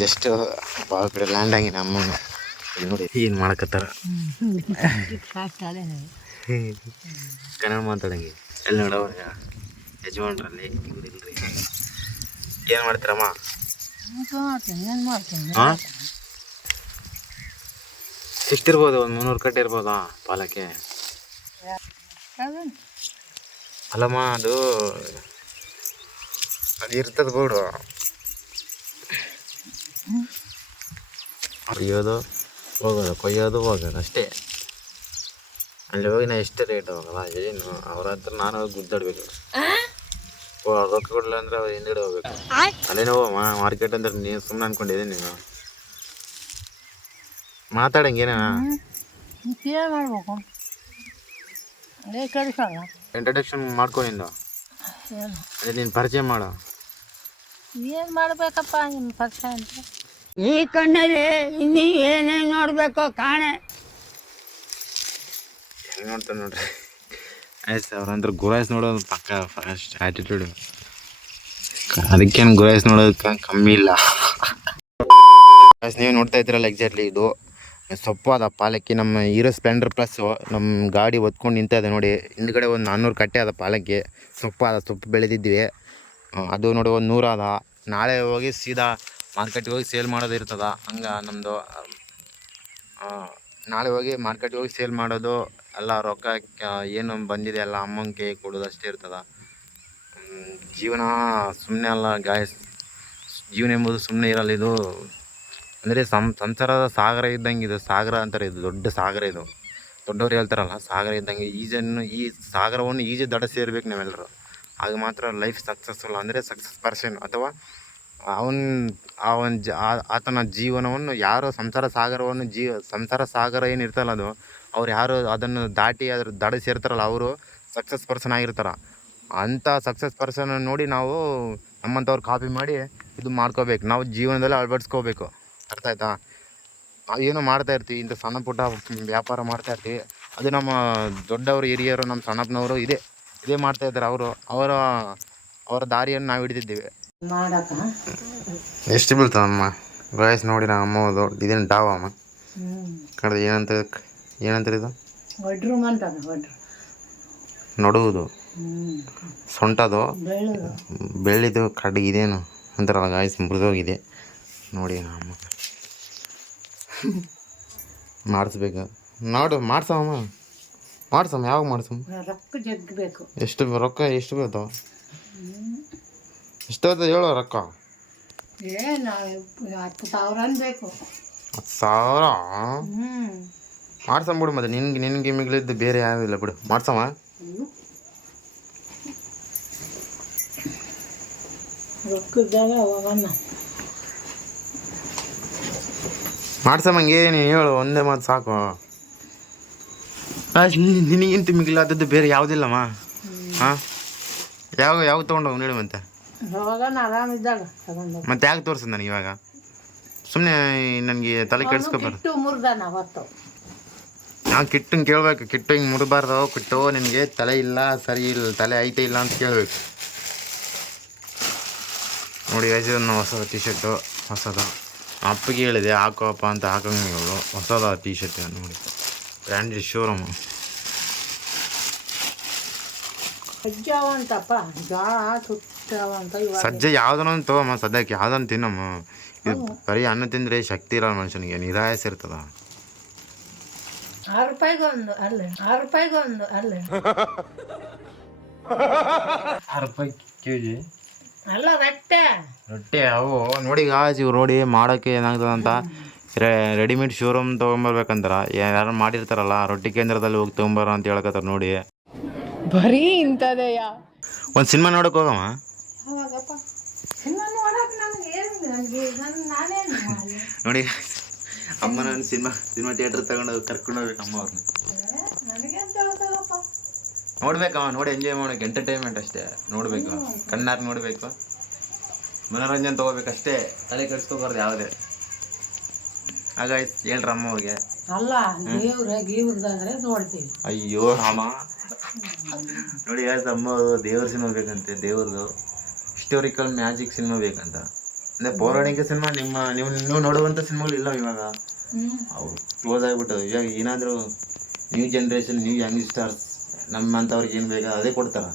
Just ಭಾಳ ಕಡೆ land ಆಗಿ ನಮ್ಮನ್ನು ನೋಡಿ ಏನು ಮಾಡಕತ್ತಾರ. ಕನ್ನಡ ಮಾತಾಡಂಗೆ ಎಲ್ಲಿ ನೋಡವ ಯಜಮಾನ್ರಲ್ಲಿ ಇವ್ರಿಲ್ರಿ. ಏನು ಮಾಡ್ತೀರಮ್ಮ? ಹಾಂ, ಎಷ್ಟಿರ್ಬೋದು? ಒಂದು 300 ಕಟ್ಟೆ ಇರ್ಬೋದಾ ಪಾಲಕ್ಕೆ? ಅಲ್ಲಮ್ಮ, ಅದು ಇರ್ತದೆ ಬೋರ್ಡು. ಕೊಯ್ಯೋದು ಹೋಗೋದು, ಕೊಯ್ಯೋದು ಹೋಗೋದು ಅಷ್ಟೇ. ಅಲ್ಲಿ ಹೋಗಿ ನಾ ಎಷ್ಟು ರೇಟ್ ಹೋಗಲ್ಲ ಏನು ಅವ್ರ ಹತ್ರ ನಾನು ಹೋಗಿ ಗುದ್ದಾಡ್ಬೇಕು. ರೊಕ್ಕ ಕೊಡಲ್ಲ ಅಂದ್ರೆ ಅವ್ರು ಹಿಂದ್ಗಡೆ ಹೋಗ್ಬೇಕು. ಅಲ್ಲೇನೋ ಮಾರ್ಕೆಟ್ ಅಂದ್ರೆ ನೀನು ಸುಮ್ಮನೆ ಅನ್ಕೊಂಡಿದ್ದೀನಿ. ನೀನು ಮಾತಾಡಂಗೇನ ಇಂಟ್ರಡಕ್ಷನ್ ಮಾಡ್ಕೊಂಡಿಂದ ಅದೇ ನೀನು ಪರಿಚಯ ಮಾಡು. ಏನು ಮಾಡಬೇಕಪ್ಪ ನಿಮ್ಮ ಪರಿಚಯ ಅಂತ? ಈ ಕಣ್ಣಲ್ಲಿ ಇನ್ನೀ ಏನೇನು ನೋಡಬೇಕು ಕಾಣೆ. ಹೆಂಗೆ ನೋಡ್ತಾರೆ ನೋಡ್ರಿ. ಆಯ್ತು, ಅವ್ರಂದ್ರೆ ಗುರಾಯ್ಸ್ ನೋಡೋದು ಪಕ್ಕ ಫಸ್ಟ್ ಆ್ಯಟಿಟ್ಯೂಡು. ಅದಕ್ಕೇನು ಗುರಾಯ್ಸ್ ನೋಡೋದಕ್ಕೆ ಕಮ್ಮಿ ಇಲ್ಲ. ನೀವು ನೋಡ್ತಾ ಇದ್ದೀರಲ್ಲ, ಎಕ್ಸಾಕ್ಟ್ಲಿ ಇದು ಸೊಪ್ಪಾದ ಪಾಲಕ್ಕಿ. ನಮ್ಮ ಹೀರೋ ಸ್ಪ್ಲೆಂಡರ್ ಪ್ಲಸ್ಸು ನಮ್ಮ ಗಾಡಿ ಒತ್ಕೊಂಡು ನಿಂತಿದೆ ನೋಡಿ. ಹಿಂದ್ಗಡೆ ಒಂದು 400 ಕಟ್ಟೆ ಅದ ಪಾಲಕ್ಕಿ. ಸೊಪ್ಪು ಬೆಳೆದಿದ್ವಿ. ಅದು ನೋಡಿ ಒಂದು 100 ಅದ. ನಾಳೆ ಹೋಗಿ ಸೀದಾ ಮಾರ್ಕೆಟ್ಗೆ ಹೋಗಿ ಸೇಲ್ ಮಾಡೋದು ಇರ್ತದ. ಹಂಗೆ ನಮ್ಮದು ನಾಳೆ ಹೋಗಿ ಮಾರ್ಕೆಟ್ಗೆ ಹೋಗಿ ಸೇಲ್ ಮಾಡೋದು ಎಲ್ಲ. ರೊಕ್ಕ ಏನು ಬಂದಿದೆ ಎಲ್ಲ ಅಮ್ಮಂಗೆ ಕೊಡೋದು ಅಷ್ಟೇ ಇರ್ತದ. ಜೀವನ ಸುಮ್ಮನೆ ಅಲ್ಲ ಗಾಯ್ಸ್. ಜೀವನ ಎಂಬುದು ಸುಮ್ಮನೆ ಇರಲ್ಲ. ಇದು ಅಂದರೆ ಸಂಸಾರದ ಸಾಗರ ಇದ್ದಂಗೆ. ಇದು ಸಾಗರ ಅಂತಾರೆ. ಇದು ದೊಡ್ಡ ಸಾಗರ. ಇದು ದೊಡ್ಡವ್ರು ಹೇಳ್ತಾರಲ್ಲ, ಸಾಗರ ಇದ್ದಂಗೆ. ಈ ಸಾಗರವನ್ನು ಈಜು ದಡ ಸೇರ್ಬೇಕು ನಾವೆಲ್ಲರೂ. ಆಗ ಮಾತ್ರ ಲೈಫ್ ಸಕ್ಸಸ್ಫುಲ್. ಅಂದರೆ ಸಕ್ಸಸ್ ಪರ್ಸನ್ ಅಥವಾ ಆತನ ಜೀವನವನ್ನು ಯಾರು ಸಂಸಾರ ಸಾಗರ ಏನಿರ್ತಲ್ಲ ಅದು, ಅವ್ರು ಯಾರು ಅದನ್ನು ದಾಟಿ ಅದ್ರ ದಡ ಸೇರ್ತಾರಲ್ಲ ಅವರು ಸಕ್ಸಸ್ ಪರ್ಸನ್ ಆಗಿರ್ತಾರೆ. ಅಂಥ ಸಕ್ಸಸ್ ಪರ್ಸನ್ ನೋಡಿ ನಾವು ನಮ್ಮಂಥವ್ರು ಕಾಪಿ ಮಾಡಿ ಇದು ಮಾಡ್ಕೋಬೇಕು. ನಾವು ಜೀವನದಲ್ಲಿ ಅಳವಡಿಸ್ಕೋಬೇಕು. ಅರ್ಥ ಆಯ್ತಾ? ಏನೋ ಮಾಡ್ತಾಯಿರ್ತೀವಿ, ಇಂಥ ಸಣ್ಣ ಪುಟ್ಟ ವ್ಯಾಪಾರ ಮಾಡ್ತಾಯಿರ್ತೀವಿ. ಅದು ನಮ್ಮ ದೊಡ್ಡವರು, ಹಿರಿಯರು, ನಮ್ಮ ಸಣ್ಣಪ್ಪನವರು ಇದೇ ಮಾಡ್ತಾಯಿದ್ದಾರೆ. ಅವರ ದಾರಿಯನ್ನು ನಾವು ಹಿಡಿದಿದ್ದೀವಿ. ಎಷ್ಟು ಬೀಳ್ತದಮ್ಮ ಗಾಯ್ಸ್ ನೋಡಿ. ನಮ್ಮ ಅಮ್ಮದು ಇದೇನು ಡಾವ ಅಮ್ಮ ಕಡ್ದು ಏನಂತಾರೆ ಇದು? ನಡುವುದು ಸೊಂಟದು ಬೆಳ್ಳಿದು ಕಡ್ಡಿ ಇದೇನು ಅಂತಾರಲ್ಲ ಗಾಯ್ಸ್, ಮೃದೋಗಿದೆ ನೋಡಿ. ನಮ್ಮ ಮಾಡಿಸ್ಬೇಕು ನೋಡು. ಮಾಡ್ಸಮ್ಮ ಯಾವಾಗ ಮಾಡ್ಸಮ್ಮ? ಎಷ್ಟು ರೊಕ್ಕ ಎಷ್ಟು ಬೀಳ್ತಾವ? ಎಷ್ಟು ಬರ್ತದೆ ಹೇಳೋ ರೊಕ್ಕ? 10,000 ಬೇಕು. 10,000 ಮಾಡ್ಸಂಬಿಡು. ಮತ್ತೆ ನಿನಗೆ ಮಿಗಿಲಿದ್ದು ಬೇರೆ ಯಾವುದಿಲ್ಲ ಬಿಡು. ಮಾಡ್ಸಮ್ಮ. ಮಾಡ್ಸಮ್ಮಂಗೆ ನೀನು ಹೇಳು, ಒಂದೇ ಮಾತು ಸಾಕು. ನಿನಗಿಂತ ಮಿಗಿಲಾದದ್ದು ಬೇರೆ ಯಾವುದಿಲ್ಲಮ್ಮ. ಹಾಂ, ಯಾವ ತೊಗೊಂಡೋಗಿ ನೀಡು. ಮತ್ತೆ ಯಾಕೆ ತೋರಿಸೋದು ನನಗೆ ಇವಾಗ? ಸುಮ್ಮನೆ ನನಗೆ ತಲೆ ಕೆಡಿಸ್ಕೊಬಾರ್ದು. ನಾವು ಕಿಟ್ಟಂಗೆ ಕೇಳಬೇಕು. ಕಿಟ್ಟು ಹಿಂಗೆ ಮುಡಬಾರ್ದು. ಕಿಟ್ಟು ನಿನಗೆ ತಲೆ ಇಲ್ಲ, ಸರಿ ಇಲ್ಲ, ತಲೆ ಐತೆ ಇಲ್ಲ ಅಂತ ಕೇಳಬೇಕು ನೋಡಿ. ಒಂದು ಹೊಸ ಟಿ ಶರ್ಟು ಹೊಸದು. ಅಪ್ಪಗೆ ಹೇಳಿದೆ ಹಾಕೋಪ್ಪ ಅಂತ, ಹಾಕೋಂಗೆ ಹೇಳು. ಹೊಸದ ಟಿ ಶರ್ಟ್ ನೋಡಿ, ಬ್ರ್ಯಾಂಡೆಡ್ ಶೋರೂಮ್. ಸಜ್ಜೆ ಯಾವುದನ್ನ ತಗೋಮ್ಮ. ಸದ್ಯಕ್ಕೆ ಯಾವುದನ್ನು ತಿನ್ನಮ್ಮ. ಇದು ಬರೀ ಅನ್ನ ತಿಂದರೆ ಶಕ್ತಿ ಇರಲ್ಲ ಮನುಷ್ಯನಿಗೆ, ನಿರಾಯಸ ಇರ್ತದ. 6 ರೂಪಾಯಿಗೆ ಒಂದು ಅಲ್ಲೇ 6 ರೂಪಾಯಿ kg ಅಲ್ಲ ರೊಟ್ಟೆ ಅವು ನೋಡಿ. ಗಾಜ್ ಇವು ನೋಡಿ ಮಾಡೋಕ್ಕೆ ಏನಾಗ್ತದಂತ ರೆಡಿಮೇಡ್ ಶೋರೂಮ್ ತೊಗೊಂಬರ್ಬೇಕಂತಾರ. ಯಾರು ಮಾಡಿರ್ತಾರಲ್ಲ ರೊಟ್ಟಿ ಕೇಂದ್ರದಲ್ಲಿ ಹೋಗಿ ತೊಗೊಂಬಾರ ಅಂತ ಹೇಳ್ಕತ್ತಾರ ನೋಡಿ. ಬರೀ ಇಂಥದೆಯಾ? ಒಂದು ಸಿನಿಮಾ ನೋಡೋಕೆ ಹೋಗಮ್ಮ. ನೋಡಿ ಅಮ್ಮ, ನಾನು ಸಿನಿಮಾ ಥಿಯೇಟ್ರ್ ಕರ್ಕೊಂಡು ಹೋಗ್ಬೇಕು ಅಮ್ಮ ಅವ್ರನ್ನ. ನೋಡ್ಬೇಕಮ್ಮ, ನೋಡಿ ಎಂಜಾಯ್ ಮಾಡೋಕೆ. ಎಂಟರ್ಟೈನ್ಮೆಂಟ್ ಅಷ್ಟೇ ನೋಡಬೇಕು, ಕಣ್ಣಾರು ನೋಡಬೇಕು, ಮನೋರಂಜನೆ ತೊಗೋಬೇಕಷ್ಟೇ. ತಲೆ ಕೆಡಿಸ್ಕೋಬಾರ್ದು ಯಾವುದೇ. ಹಾಗಾಯ್ತು ಹೇಳ್ರಿ ಅಮ್ಮ ಅವ್ರಿಗೆ. ಅಯ್ಯೋ ಅಮ್ಮ ನೋಡಿ, ಅಮ್ಮ ದೇವ್ರ ಸಿನಿಮಾ ಬೇಕಂತೆ. ದೇವ್ರದ್ದು ಹಿಸ್ಟೋರಿಕಲ್ ಮ್ಯಾಜಿಕ್ ಸಿನಿಮಾ ಬೇಕಂತ. ಅಂದರೆ ಪೌರಾಣಿಕ ಸಿನಿಮಾ ನೀವು ನೋಡುವಂಥ ಸಿನಿಮಾಗಳು ಇಲ್ಲ ಇವಾಗ. ಅವು ಕ್ಲೋಸ್ ಆಗಿಬಿಟ್ಟವು. ಇವಾಗ ಏನಾದರೂ ನ್ಯೂ ಜನ್ರೇಷನ್ ನ್ಯೂ ಯಂಗ್ಸ್ಟರ್ಸ್ ನಮ್ಮಂಥವ್ರಿಗೆ ಏನು ಬೇಕಾ ಅದೇ ಕೊಡ್ತಾರೆ.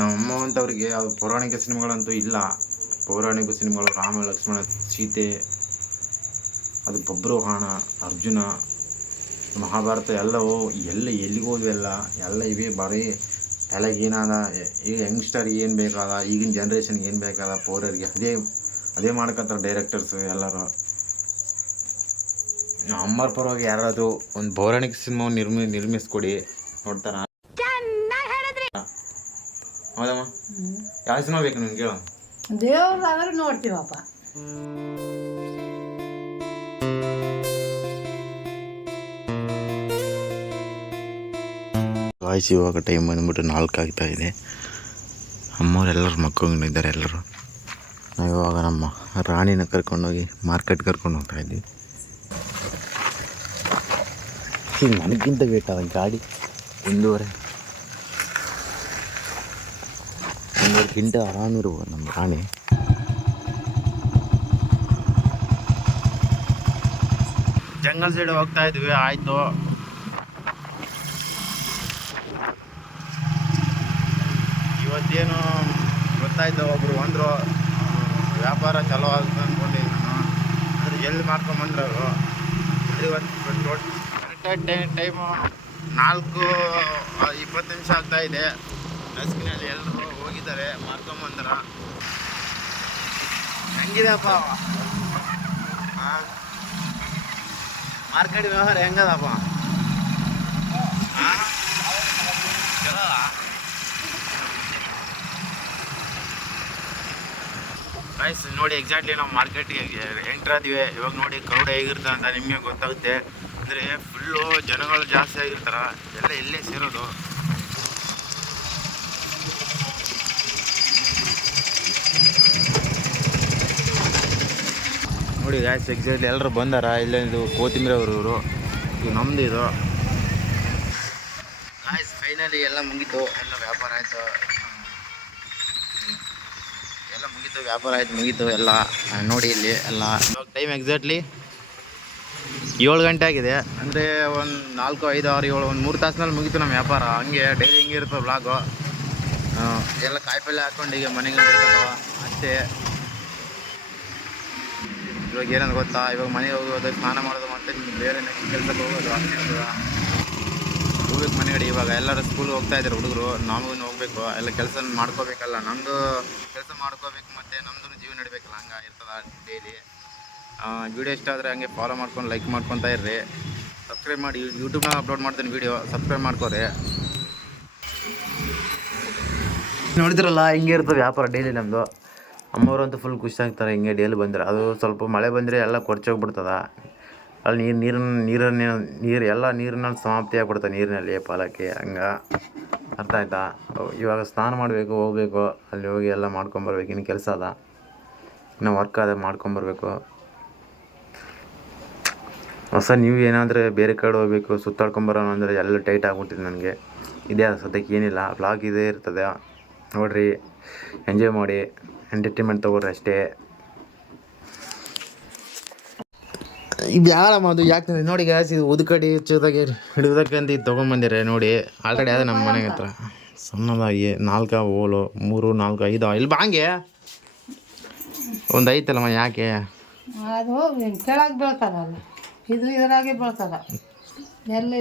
ನಮ್ಮಂಥವ್ರಿಗೆ ಅವು ಪೌರಾಣಿಕ ಸಿನಿಮಾಗಳಂತೂ ಇಲ್ಲ. ಪೌರಾಣಿಕ ಸಿನಿಮಾಗಳು ರಾಮ ಲಕ್ಷ್ಮಣ ಸೀತೆ, ಅದು ಬಬ್ರುವಾಹನ, ಅರ್ಜುನ, ಮಹಾಭಾರತ ಎಲ್ಲವೂ ಎಲ್ಲಿಗೆ ಹೋದ್ವೆಲ್ಲ ಎಲ್ಲ ಇವೇ ಬರೀ ತಲೆಗೆ ಏನಾದ ಈಗ ಯಂಗ್ಸ್ಟರ್ಗೆ ಏನು ಬೇಕಾದ, ಈಗಿನ ಜನ್ರೇಷನ್ಗೆ ಏನು ಬೇಕಾದ ಪೌರರಿಗೆ ಅದೇ ಮಾಡ್ಕೊತಾರೆ ಡೈರೆಕ್ಟರ್ಸು ಎಲ್ಲರೂ. ಅಮ್ಮರ ಪರವಾಗಿ ಯಾರಾದರೂ ಒಂದು ಪೌರಾಣಿಕ ಸಿನಿಮಾವನ್ನು ನಿರ್ಮಿಸ್ಕೊಡಿ ನೋಡ್ತಾರ. ಹೌದಮ್ಮ, ಯಾವ ಸಿನಿಮಾ ಬೇಕು ನಿಮ್ಗೆ ಹೇಳೋ? ದೇವ್ರದಾದ್ರೆ ನೋಡ್ತೀವಪ್ಪ. ವಾಯ್ಸ್ ಇವಾಗ ಟೈಮ್ ಬಂದ್ಬಿಟ್ಟು 4 ಆಗ್ತಾ ಇದೆ. ಅಮ್ಮವರೆಲ್ಲರೂ ಮಕ್ಕಳಿದ್ದಾರೆ ಎಲ್ಲರೂ. ನಾವು ಇವಾಗ ನಮ್ಮ ರಾಣಿನ ಕರ್ಕೊಂಡೋಗಿ ಮಾರ್ಕೆಟ್ ಕರ್ಕೊಂಡು ಹೋಗ್ತಾ ಇದ್ವಿ. ಈಗ ನನಗಿಂತ ವೇಟ್ ಆದ ಗಾಡಿ 1.5 ಗಂಟೆ ಆರಾಮಿರ್ಬೋದು ನಮ್ಮ ರಾಣಿ. ಜಂಗಲ್ ಸೈಡ್ ಹೋಗ್ತಾ ಇದ್ವಿ. ಆಯಿತು, ಇವತ್ತೇನು ಗೊತ್ತಾಯ್ತು, ಒಬ್ಬರು ಅಂದರು ವ್ಯಾಪಾರ ಚಲೋ ಆಗುತ್ತೆ ಅಂದ್ಕೊಂಡಿದ್ದೀನಿ ನಾನು. ಅಂದರೆ ಎಲ್ಲಿ ಮಾಡ್ಕೊಂಬಂದ್ರೆ ಅವರು ಇವತ್ತು ಕರೆಕ್ಟಾಗಿ ಟೈಮು 4:20 ಆಗ್ತಾಯಿದೆ. ರಸ್ಕಿನಲ್ಲಿ ಎಲ್ಲರೂ ಹೋಗಿದ್ದಾರೆ, ಮಾಡ್ಕೊಂಬಂದ್ರ. ಹೆಂಗಿದೆಪ್ಪ ಮಾರ್ಕೆಟ್ ವ್ಯವಹಾರ ಹೆಂಗದಪ್ಪ? ಗೈಸ್ ನೋಡಿ, ಎಕ್ಸಾಕ್ಟ್ಲಿ ನಾವು ಮಾರ್ಕೆಟ್ಗೆ ಎಂಟ್ರ್ ಆದ್ವಿ. ಇವಾಗ ನೋಡಿ ಕ್ರೌಡ್ ಹೇಗಿರುತ್ತೆ ಅಂತ ನಿಮಗೆ ಗೊತ್ತಾಗುತ್ತೆ. ಅಂದರೆ ಫುಲ್ಲು ಜನಗಳು ಜಾಸ್ತಿ ಆಗಿರ್ತಾರೆ, ಎಲ್ಲ ಇಲ್ಲೇ ಸೇರೋದು. ನೋಡಿ ಗೈಸ್, ಎಕ್ಸಾಕ್ಟ್ಲಿ ಎಲ್ಲರೂ ಬಂದಾರ. ಇಲ್ಲೇ ಇದು ಕೊತ್ತಿಮೀರಿ ಇವರು, ಇದು ನಮ್ಮದು ಇದು. ಗೈಸ್ ಫೈನಲಿ ಎಲ್ಲ ಮುಗೀತು, ಎಲ್ಲ ವ್ಯಾಪಾರ ಆಯಿತು, ಮುಗೀತು ಎಲ್ಲ. ನೋಡಿ ಇಲ್ಲಿ ಎಲ್ಲ ಟೈಮ್ ಎಕ್ಸಾಕ್ಟ್ಲಿ 7 ಗಂಟೆ ಆಗಿದೆ. ಅಂದರೆ ಒಂದು 4, 5, 6, 7 ಒಂದು 3 ತಾಸಿನಲ್ಲಿ ಮುಗೀತು ನಮ್ಮ ವ್ಯಾಪಾರ. ಹಂಗೆ ಡೈಲಿ ಹಿಂಗೆ ಇರುತ್ತೆ ವ್ಲಾಗು. ಎಲ್ಲ ಕಾಯಿಪಲ್ಲೆ ಹಾಕ್ಕೊಂಡು ಈಗ ಮನೆಗೆ ಅಷ್ಟೇ. ಇವಾಗ ಏನಂತ ಗೊತ್ತಾ, ಇವಾಗ ಮನೆಗೆ ಹೋಗೋದು, ಸ್ನಾನ ಮಾಡೋದು, ಮತ್ತೆ ಬೇರೆ ನೆಕ್ಸ್ಟ್ ಕೆಲಸಕ್ಕೆ ಹೋಗೋದು, ಅಷ್ಟೇ ಹೋಗ್ಬೇಕು ಮನೆಗಡೆ. ಇವಾಗ ಎಲ್ಲರೂ ಸ್ಕೂಲ್ಗೆ ಹೋಗ್ತಾ ಇದ್ದಾರೆ ಹುಡುಗರು, ನಾವು ಹೋಗ್ಬೇಕು. ಎಲ್ಲ ಕೆಲಸ ಮಾಡ್ಕೋಬೇಕಲ್ಲ, ನಮ್ಮದು ಕೆಲಸ ಮಾಡ್ಕೋಬೇಕು, ಮತ್ತು ನಮ್ಮದು ಜೀವ ನಡಿಬೇಕಲ್ಲ, ಹಂಗೆ ಇರ್ತದೆ ಡೈಲಿ. ವಿಡಿಯೋ ಇಷ್ಟ ಆದರೆ ಹಂಗೆ ಫಾಲೋ ಮಾಡ್ಕೊಂಡು ಲೈಕ್ ಮಾಡ್ಕೊತಾ ಇರ್ರಿ. ಸಬ್ಸ್ಕ್ರೈಬ್ ಮಾಡಿ, ಯೂಟ್ಯೂಬ್ನಾಗ ಅಪ್ಲೋಡ್ ಮಾಡ್ತೀನಿ ವೀಡಿಯೋ, ಸಬ್ಸ್ಕ್ರೈಬ್ ಮಾಡ್ಕೋರಿ. ನೋಡಿದ್ರಲ್ಲ ಹಿಂಗೆ ಇರ್ತದೆ ವ್ಯಾಪಾರ ಡೈಲಿ ನಮ್ಮದು. ಅಮ್ಮವ್ರಂತೂ ಫುಲ್ ಖುಷಿ ಆಗ್ತಾರೆ ಹಿಂಗೆ ಡೈಲಿ ಬಂದರೆ. ಅದು ಸ್ವಲ್ಪ ಮಳೆ ಬಂದರೆ ಎಲ್ಲ ಕೊರ್ಚೋಗ್ಬಿಡ್ತದೆ. ಅಲ್ಲಿ ನೀರು ಎಲ್ಲ ನೀರಿನಲ್ಲಿ ಸಮಾಪ್ತಿ ಆಗ್ಬಿಡ್ತದೆ, ನೀರಿನಲ್ಲಿ ಪಾಲಕ್ಕೆ. ಹಂಗೆ ಅರ್ಥ ಆಯ್ತಾ? ಇವಾಗ ಸ್ನಾನ ಮಾಡಬೇಕು, ಹೋಗ್ಬೇಕು, ಅಲ್ಲಿ ಹೋಗಿ ಎಲ್ಲ ಮಾಡ್ಕೊಂಬರ್ಬೇಕು. ಇನ್ನು ಕೆಲಸ ಅದ, ಇನ್ನು ವರ್ಕ್ ಅದ, ಮಾಡ್ಕೊಂಬರ್ಬೇಕು. ಹೊಸ ನೀವು ಏನಾದರೆ ಬೇರೆ ಕಡೆ ಹೋಗ್ಬೇಕು, ಸುತ್ತಾಡ್ಕೊಂಬರೋಣ ಅಂದರೆ ಎಲ್ಲ ಟೈಟ್ ಆಗ್ಬಿಟ್ಟಿದೆ ನನಗೆ. ಇದೇ ಸದ್ಯಕ್ಕೆ ಏನಿಲ್ಲ, ವ್ಲಾಗ್ ಇದೇ ಇರ್ತದೆ. ನೋಡಿರಿ, ಎಂಜಾಯ್ ಮಾಡಿ, ಎಂಟರ್ಟೈನ್ಮೆಂಟ್ ತೊಗೊಳ್ರಿ ಅಷ್ಟೇ. ಬ್ಯಾಡಮ್ಮ ಅದು ಯಾಕೆ ನೋಡಿ ಗ್ಯಾಸ್, ಇದು ಉದ್ಕಡಿ ಹೆಚ್ಚದಾಗೆ ಹಿಡಿದಕ್ಕಂತ ಇದು ತೊಗೊಂಬಂದಿರ ನೋಡಿ. ಆಲ್ರೆಡಿ ಅದೇ ನಮ್ಮ ಮನೆಗೆ ಹತ್ರ ಸಣ್ಣದಾಗಿ 4 ಓಲು 3, 4, 5 ಇಲ್ಲಿ ಬಾಂಗೆ ಒಂದು ಐತಲ್ಲಮ್ಮ. ಯಾಕೆ ಅದು ಕೆಳಗೆ ಬೀಳ್ತದಲ್ಲ, ಇದು ಇದರಾಗೆ ಬೀಳ್ತದ, ಎಲ್ಲಿ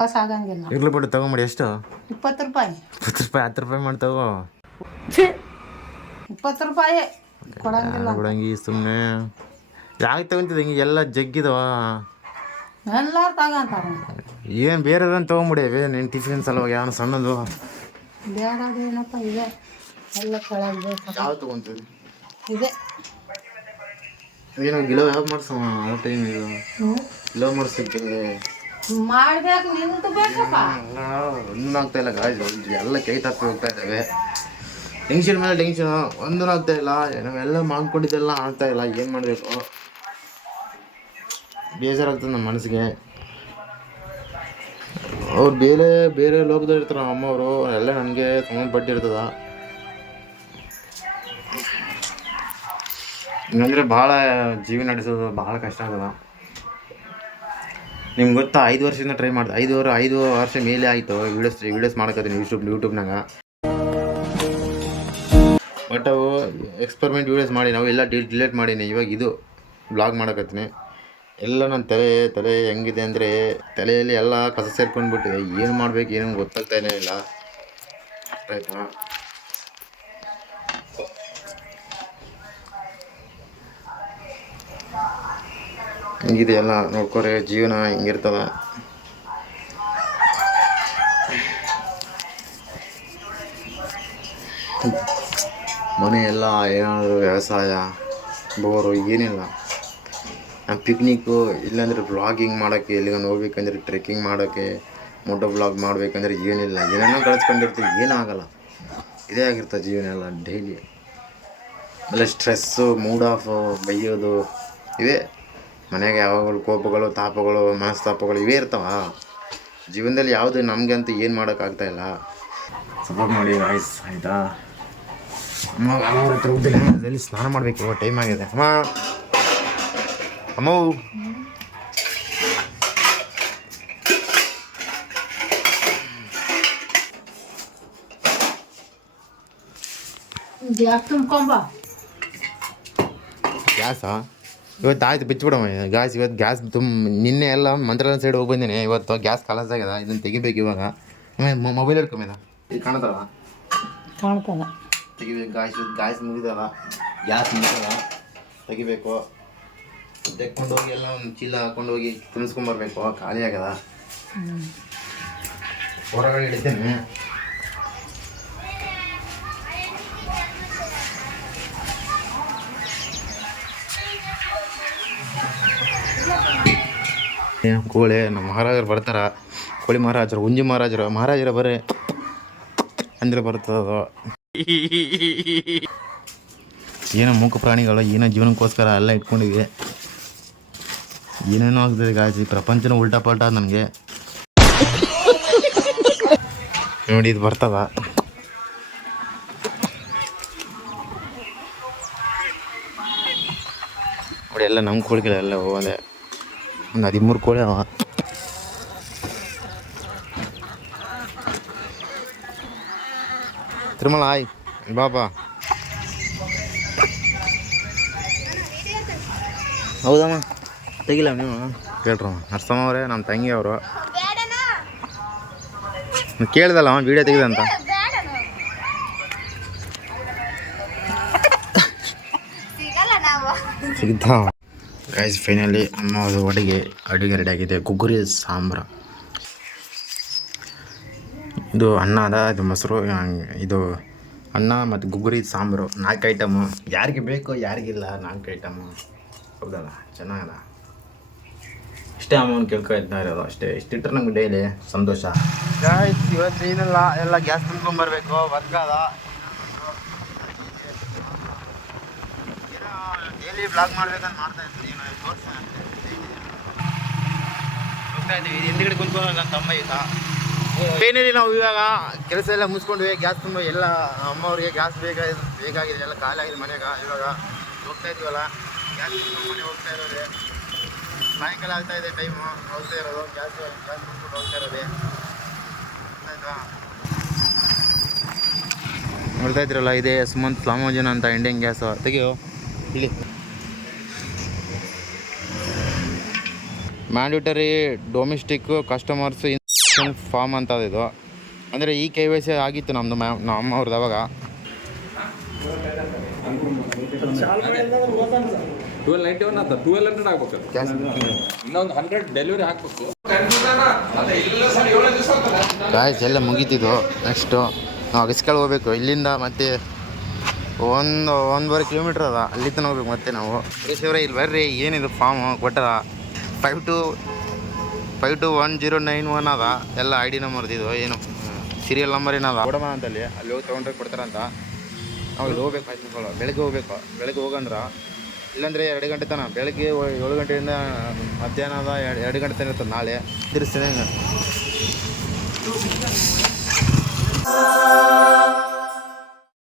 ಕಸ ಆಗಂಗಿಲ್ಲ. ಇರ್ಲಿ ಬಿಟ್ಟು ತೊಗೊಂಬಿಡಿ. ಎಷ್ಟು? 20 ರೂಪಾಯಿ. 20 ರೂಪಾಯಿ 10 ರೂಪಾಯಿ ಮಾಡ್ತಾವ. 20 ರೂಪಾಯಿ ಕೊಡಂಗಿಲ್ಲ. ಬಿಡಂಗಿ ಸುಮ್ಮನೆ ಯಾಕೆ ತಗೊಂತಿದ್ದ ಹಿಂಗೆ ಎಲ್ಲ ಜಗ್ಗಿದವ. ಎಲ್ಲರೂ ತಗೊಂತಾರೆ. ಏನು ಬೇರೆದನ್ನು ತೊಗೊಂಬಿಡಿ, ನೀನು ಟಿಫಿನ್ ಸಲುವಾಗಿ ಯಾವ ಸಣ್ಣದು ಬೇಡದೇನಪ್ಪ, ಇದೆ ಎಲ್ಲ ಕೆಳಗೆ ಬೇಕು. ಯಾವ ತೊಗೊಂತೀವಿ? ಇದೆ ಏನೋ ಗಿಲೋ ಯಾವ ಮಾಡ್ಸಮ್ಮ ಆ ಟೈಮ್ ಇದು ಗಿಲೋ ಮಾಡಿಸಿರ್ತದೆ ಮಾಡ್ಬೇಕು, ನಿಂತು ಬೇಕಪ್ಪ. ಒಂದೂ ಆಗ್ತಾಯಿಲ್ಲ ಗಾಜು, ಎಲ್ಲ ಕೈ ತಪ್ಪಿ ಹೋಗ್ತಾ ಇದ್ದಾವೆ. ಟೆನ್ಷನ್ ಮೇಲೆ ಟೆನ್ಷನ್, ಒಂದೂ ಆಗ್ತಾಯಿಲ್ಲ. ನಾವೆಲ್ಲ ಮಾಡ್ಕೊಂಡಿದ್ದೆಲ್ಲ ಆಗ್ತಾಯಿಲ್ಲ, ಏನು ಮಾಡಬೇಕು? ಬೇಜಾರಾಗ್ತದೆ ನಮ್ಮ ಮನಸ್ಸಿಗೆ. ಅವ್ರು ಬೇರೆ ಲೋಕದಲ್ಲಿ ಇರ್ತಾರೆ ಅಮ್ಮವರು, ಎಲ್ಲ ನನಗೆ ಸಂಬಂಧಪಟ್ಟಿರ್ತದ. ಹಿಂಗಂದರೆ ಭಾಳ ಜೀವ ನಡೆಸೋದು ಭಾಳ ಕಷ್ಟ ಆಗದ. ನಿಮ್ಗೆ ಗೊತ್ತಾ 5 ವರ್ಷದಿಂದ ಟ್ರೈ ಮಾಡಿದೆ, 5 ವರ್ಷ ಮೇಲೆ ಆಯಿತು ವೀಡಿಯೋಸ್ ಮಾಡಕತ್ತೀನಿ ಯೂಟ್ಯೂಬ್ನಾಗ. ಬಟ್ ಅವು ಎಕ್ಸ್ಪೆರಿಮೆಂಟ್ ವೀಡಿಯೋಸ್ ಮಾಡಿ ನಾವು ಎಲ್ಲ ಡಿಲೇಟ್ ಮಾಡೀನಿ. ಇವಾಗ ಇದು ಬ್ಲಾಗ್ ಮಾಡಕತ್ತೀನಿ. ಎಲ್ಲ ನನ್ನ ತಲೆ ಹೆಂಗಿದೆ ಅಂದರೆ ತಲೆಯಲ್ಲಿ ಎಲ್ಲ ಕಸ ಸೇರ್ಕೊಂಡ್ಬಿಟ್ಟಿದೆ. ಏನು ಮಾಡ್ಬೇಕು ಏನೋ ಗೊತ್ತಾಗ್ತಾನೇ ಇಲ್ಲ. ಆಯ್ತಾ, ಹಿಂಗಿದೆ ಎಲ್ಲ ನೋಡ್ಕೊರೆ. ಜೀವನ ಹಿಂಗಿರ್ತದ. ಮನೆ ಎಲ್ಲ ಏನಾದರೂ ವ್ಯವಸಾಯ, ಬೋರು ಏನಿಲ್ಲ. ನಾನು ಪಿಕ್ನಿಕ್ಕು ಇಲ್ಲಾಂದರೆ ವ್ಲಾಗಿಂಗ್ ಮಾಡೋಕ್ಕೆ, ಎಲ್ಲಿಗಾನ ಹೋಗ್ಬೇಕಂದ್ರೆ ಟ್ರೆಕ್ಕಿಂಗ್ ಮಾಡೋಕ್ಕೆ, ಮೋಟೋ ವ್ಲಾಗ್ ಮಾಡಬೇಕಂದ್ರೆ ಏನಿಲ್ಲ. ಏನೇನೋ ಕಳಿಸ್ಕೊಂಡಿರ್ತೀವಿ, ಏನೂ ಆಗೋಲ್ಲ. ಇದೇ ಆಗಿರ್ತದೆ ಜೀವನ ಎಲ್ಲ ಡೈಲಿ. ಆಮೇಲೆ ಸ್ಟ್ರೆಸ್ಸು, ಮೂಡ್ ಆಫು, ಬೈಯೋದು ಇವೇ. ಮನೆಗೆ ಯಾವಾಗಲೂ ಕೋಪಗಳು, ತಾಪಗಳು, ಮನಸ್ತಾಪಗಳು ಇವೇ ಇರ್ತಾವ ಜೀವನದಲ್ಲಿ. ಯಾವುದು ನಮಗಂತೂ ಏನು ಮಾಡೋಕ್ಕಾಗ್ತಾಯಿಲ್ಲ. ಸಪೋರ್ಟ್ ಮಾಡಿ ಗಾಯ್ಸ್, ಆಯಿತಾ. ಅಮ್ಮ ಅವ್ರ ಹತ್ರ ಹೋಗ್ತಿಲ್ಲ, ಸ್ನಾನ ಮಾಡಬೇಕು, ಟೈಮ್ ಆಗಿದೆ. ಅಮ್ಮ ಗ್ಯಾಸ್ ತುಂಬ್ಕೊಂಬ. ಗ್ಯಾಸಾ? ಇವತ್ತು ಆಯ್ತು, ಬಿಚ್ಚಿಬಿಡಮ್ಮ ಗ್ಯಾಸ್. ಇವತ್ತು ಗ್ಯಾಸ್ ನಿನ್ನೆ ಎಲ್ಲ ಮಂತ್ರಾಲಯ ಸೈಡ್ ಹೋಗಿ ಬಂದೀನಿ. ಇವತ್ತು ಗ್ಯಾಸ್ ಖಲಾಸ್ ಆಗ್ಯದ. ಇದನ್ನು ತೆಗಿಬೇಕು ಇವಾಗ. ಮೊಬೈಲ್ ಹಿಡ್ಕೊಂಬೇದ ಇದು ಕಾಣ್ತದ ತೆಗಿಬೇಕು. ಗ್ಯಾಸ್ ಮುಗಿದಲ್ಲ, ಗ್ಯಾಸ್ ಮುಗಿದಲ್ಲ, ತೆಗಿಬೇಕು. ತೆಕ್ಕೊಂಡೋಗಿ ಎಲ್ಲ ಒಂದು ಚೀಲ ಹಾಕೊಂಡೋಗಿ ತುಂಬಿಸ್ಕೊಂಬರ್ಬೇಕು. ಖಾಲಿ ಆಗ್ಯದ. ಹೊರಗಡೆ ಹಿಡಿತೇನೆ. ಕೋಳಿ ನಮ್ಮ ಮಹಾರಾಜರು ಬರ್ತಾರ. ಕೋಳಿ ಮಹಾರಾಜರು, ಹುಂಜಿ ಮಹಾರಾಜರ ಬರ್ರಿ ಅಂದರೆ ಬರ್ತದ. ಏನೋ ಮೂಕ ಪ್ರಾಣಿಗಳು, ಏನೋ ಜೀವನಕ್ಕೋಸ್ಕರ ಎಲ್ಲ ಇಟ್ಕೊಂಡಿವೆ. ಏನೇನೋ ಆಗ್ತದೆ ಗಾಜಿ. ಪ್ರಪಂಚನ ಉಲ್ಟಾ ಪಲ್ಟಾ ನನಗೆ ನೋಡಿ. ಇದು ಬರ್ತದ ನೋಡಿ. ಎಲ್ಲ ನಮ್ಮ ಕೋಳಿಗಳೆಲ್ಲ ಹೋದೆ. ಒಂದು 13 ಕೋಳಿ ಅವ. ತಿರುಮಲ ಆಯ್ ಬಾಬಾ. ಹೌದಮ್ಮ, ತೆಗಿಲ್ಲ ನೀವು ಕೇಳ್ರಮ್ಮ. ನರ್ಸಮ್ಮ ಅವರೇ, ನಮ್ಮ ತಂಗಿ ಅವರು ಕೇಳ್ದಲ್ಲ ಅವ ವೀಡಿಯೋ ತೆಗೆದಂತ. ಸಿಗ್ತಾ ಗೈಸ್. ಫೈನಲಿ ಅಮ್ಮದು ಅಡುಗೆ ರೆಡಿ ಆಗಿದೆ. ಗುಗ್ಗುರಿ ಸಾಂಬಾರು. ಇದು ಅನ್ನ ಅದ, ಇದು ಮೊಸರು, ಇದು ಅನ್ನ ಮತ್ತು ಗುಗ್ಗುರಿ ಸಾಂಬಾರು. 4 ಐಟಮು. ಯಾರಿಗೆ ಬೇಕು ಯಾರಿಗಿಲ್ಲ 4 ಐಟಮು. ಹೌದಲ್ಲ, ಚೆನ್ನಾಗದ. ಇಷ್ಟೇ ಅಮೌಂಟ್ ಕೇಳ್ಕೊಳ್ತಾ ಇರೋದು ಅಷ್ಟೇ. ಇಷ್ಟಿಟ್ರೆ ನಮ್ಗೆ ಡೈಲಿ ಸಂತೋಷ. ಗಾಯ್ಸ್ ಇವತ್ತು ಏನಿಲ್ಲ, ಎಲ್ಲ ಗ್ಯಾಸ್ ತುಂಬ್ಕೊಂಬರ್ಬೇಕು. ವರ್ಕ್ ಅದ. ಡೈಲಿ ಬ್ಲಾಗ್ ಮಾಡ್ಬೇಕಂತ ಮಾಡ್ತಾ ಇರ್ತೀವಿ. ಹಿಂದ್ಗಡೆ ಕುಂತ್ಕೊಂಡು ನನ್ನ ತಮ್ಮ ಈಗ ಏನಿದೆ. ನಾವು ಇವಾಗ ಕೆಲಸ ಎಲ್ಲ ಮುಗಿಸ್ಕೊಂಡ್ವಿ. ಗ್ಯಾಸ್ ತುಂಬ ಎಲ್ಲ ಅಮ್ಮವ್ರಿಗೆ ಗ್ಯಾಸ್ ಬೇಕಾಗಿದೆ. ಎಲ್ಲ ಖಾಲಿ ಆಗಿದೆ ಮನೆಗೆ. ಇವಾಗ ಹೋಗ್ತಾ ಇದ್ವಲ್ಲ, ಗ್ಯಾಸ್ ಮನೆ ಹೋಗ್ತಾ ಇರೋದೆ. ಸಾಯಂಕಾಲ ಆಗ್ತಾಯಿದೆ, ಟೈಮು ಹೋಗ್ತಾ ಇರೋದು. ಗ್ಯಾಸ್ ಮುಗಿಸ್ಬಿಟ್ಟು ಹೋಗ್ತಾ ಇರೋದೆ. ಆಯಿತಾ, ನೋಡ್ತಾ ಇದ್ರಲ್ಲ, ಇದೇ ಸುಮಂತ್ ಫ್ಲಾಮೋಜನ್ ಅಂತ ಇಂಡಿಯನ್ ಗ್ಯಾಸ್. ತೆಗಿಯೋ ಇಲ್ಲಿ. Mandatory domestic customers instruction form ಅಂತ ಇದು. ಅಂದರೆ ಈ KYC ಆಗಿತ್ತು ನಮ್ಮದು, ನಮ್ಮ ಅಮ್ಮವ್ರದ್ದು. ಅವಾಗ 1291 ಅಂತ 1200 ಆಗ್ಬೇಕು. ಇನ್ನೊಂದು 100 ಡೆಲಿವರಿ ಹಾಕ್ಬೇಕು. ಗಾಯ್ಸ್ ಎಲ್ಲ ಮುಗೀತಿದ್ದು. ನೆಕ್ಸ್ಟು ನಾವು ಅಗಸ್ಕಾಲ್ ಹೋಗ್ಬೇಕು. ಇಲ್ಲಿಂದ ಮತ್ತೆ 1.5 ಕಿಲೋಮೀಟ್ರ್ ಅದ. ಅಲ್ಲಿ ತನಕ ಹೋಗ್ಬೇಕು ಮತ್ತೆ ನಾವು. ಸುರೇಶ್ವರ ಇಲ್ಲಿ ಬರ್ರಿ. ಏನಿದು ಫಾರ್ಮ್ ಕೊಟ್ಟರ 521091 ಅದ. ಎಲ್ಲ ID ನಂಬರ್ದಿದು. ಏನು ಸೀರಿಯಲ್ ನಂಬರ್ ಏನದ ಕೊಡಮ ಅಂತಲ್ಲಿ. ಅಲ್ಲಿ ಹೋಗಿ ತೊಗೊಂಡ್ರೆ ಕೊಡ್ತಾರಂತ. ನಾವು ಇಲ್ಲಿ ಹೋಗ್ಬೇಕು. ಆಯ್ತು, ಬೆಳಗ್ಗೆ ಹೋಗ್ಬೇಕು. ಬೆಳಗ್ಗೆ ಹೋಗಂದ್ರೆ ಇಲ್ಲಾಂದರೆ 2 ಗಂಟೆ ತನಕ. ಬೆಳಗ್ಗೆ 7 ಗಂಟೆಯಿಂದ ಮಧ್ಯಾಹ್ನದ 2 ಗಂಟೆ ತನಕ ಇರ್ತದೆ. ನಾಳೆ ತಿರ್ಸ್ತೀನಿ.